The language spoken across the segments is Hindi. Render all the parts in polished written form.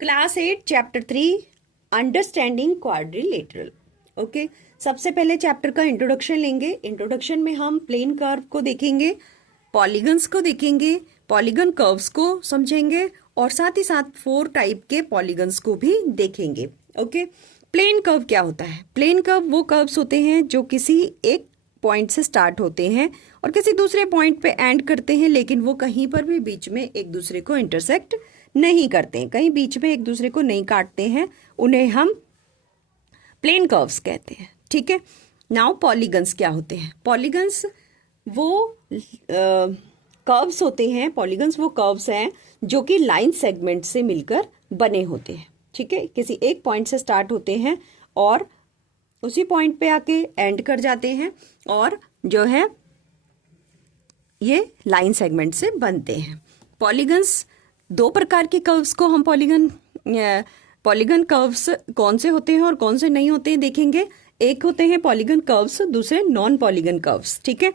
Class 8 chapter 3 understanding quadrilateral. Okay, सबसे पहले चैप्टर का इंट्रोडक्शन लेंगे। इंट्रोडक्शन में हम प्लेन कर्व को देखेंगे, पॉलीगन्स को देखेंगे, पॉलीगन कर्व्स को समझेंगे और साथ ही साथ 4 टाइप के पॉलीगन्स को भी देखेंगे। ओके, प्लेन कर्व क्या होता है? प्लेन कर्व वो कर्व्स होते हैं जो किसी एक पॉइंट से स्टार्ट होते हैं और किसी दूसरे पॉइंट पे एंड करते हैं, लेकिन वो कहीं पर भी बीच में एक दूसरे को इंटरसेक्ट नहीं करते हैं, कहीं बीच में एक दूसरे को नहीं काटते हैं, उन्हें हम प्लेन कर्व्स कहते हैं। ठीक है, नाउ पॉलीगन्स क्या होते हैं? पॉलीगन्स वो कर्व्स होते हैं, पॉलीगन्स वो कर्व्स हैं जो कि लाइन सेगमेंट से मिलकर बने होते हैं। ठीक है, किसी एक पॉइंट से स्टार्ट होते हैं और उसी पॉइंट पे आके एंड कर जाते हैं और जो है ये लाइन सेगमेंट से बनते हैं। पॉलीगन्स 2 प्रकार के कर्व्स को हम पॉलीगन कर्व्स कौन से होते हैं और कौन से नहीं होते हैं देखेंगे। एक होते हैं पॉलीगन कर्व्स, दूसरे नॉन पॉलीगन कर्व्स। ठीक है,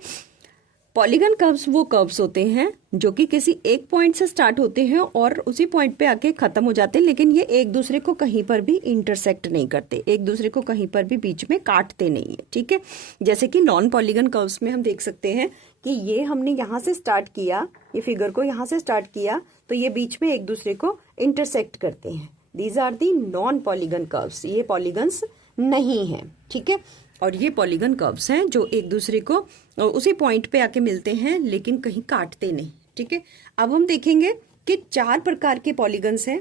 पॉलीगन कर्व्स वो कर्व्स होते हैं जो कि किसी एक पॉइंट से स्टार्ट होते हैं और उसी पॉइंट पे आके खत्म हो जाते हैं, लेकिन ये एक दूसरे को कहीं पर भी इंटरसेक्ट नहीं करते, एक दूसरे को कहीं पर भी बीच में काटते नहीं है। ठीक है, जैसे कि नॉन पॉलीगन कर्व्स में हम देख सकते हैं कि ये हमने यहाँ से स्टार्ट किया, ये फिगर को यहाँ से स्टार्ट किया तो ये बीच में एक दूसरे को इंटरसेक्ट करते हैं। These are the non polygon curves, ये पॉलीगन्स नहीं है। ठीक है, और ये पॉलीगन कर्व्स हैं जो एक दूसरे को उसी पॉइंट पे आके मिलते हैं लेकिन कहीं काटते नहीं। ठीक है, अब हम देखेंगे कि 4 प्रकार के पॉलीगन्स हैं,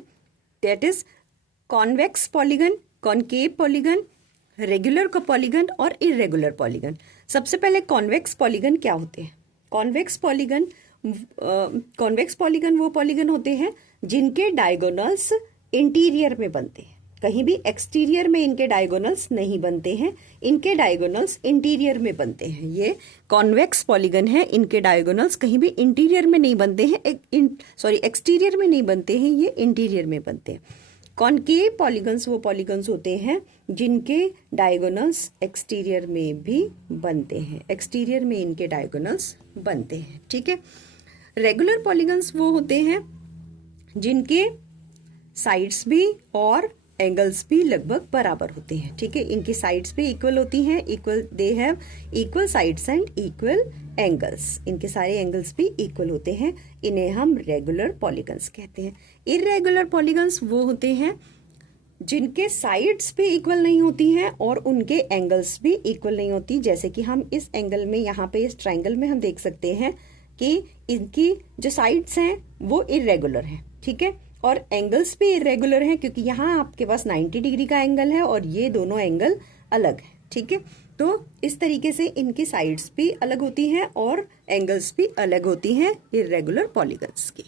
that is convex polygon, concave polygon, regular polygon और इरेगुलर पॉलीगन। सबसे पहले कॉन्वेक्स पॉलीगन क्या होते हैं? कॉन्वेक्स पॉलीगन वो पॉलीगन होते हैं जिनके डायगोनल्स इंटीरियर में बनते हैं, कहीं भी एक्सटीरियर में इनके डायगोनल्स नहीं बनते हैं, इनके डायगोनल्स इंटीरियर में बनते हैं। ये कॉन्वेक्स पॉलीगन है, इनके डायगोनल्स कहीं भी इंटीरियर में नहीं बनते हैं, एक्सटीरियर में नहीं बनते हैं, ये इंटीरियर में बनते हैं। कॉनकेव पॉलीगन्स वो पॉलीगन्स होते हैं जिनके डायगोनल्स एक्सटीरियर में भी बनते हैं, एक्सटीरियर में इनके डायगोनल्स बनते हैं। ठीक है, रेगुलर पॉलीगन्स वो होते हैं जिनके साइड्स भी और एंगल्स भी लगभग बराबर होते हैं। ठीक है, इनकी साइड्स भी इक्वल होती हैं, they have equal sides and equal angles, इनके सारे एंगल्स भी इक्वल होते हैं, इन्हें हम रेगुलर पॉलीगन्स कहते हैं। इरेगुलर पॉलीगन्स वो होते हैं जिनके साइड्स भी इक्वल नहीं होती हैं और उनके एंगल्स भी इक्वल नहीं होती। जैसे कि हम इस एंगल में, यहाँ पे इस ट्राइंगल में हम देख सकते हैं कि इनकी जो साइड्स हैं वो इरेगुलर हैं। ठीक है, और एंगल्स भी इरेगुलर हैं क्योंकि यहाँ आपके पास 90 डिग्री का एंगल है और ये दोनों एंगल अलग है। ठीक है, तो इस तरीके से इनकी साइड्स भी अलग होती हैं और एंगल्स भी अलग होती हैं इरेगुलर पॉलीगन्स की।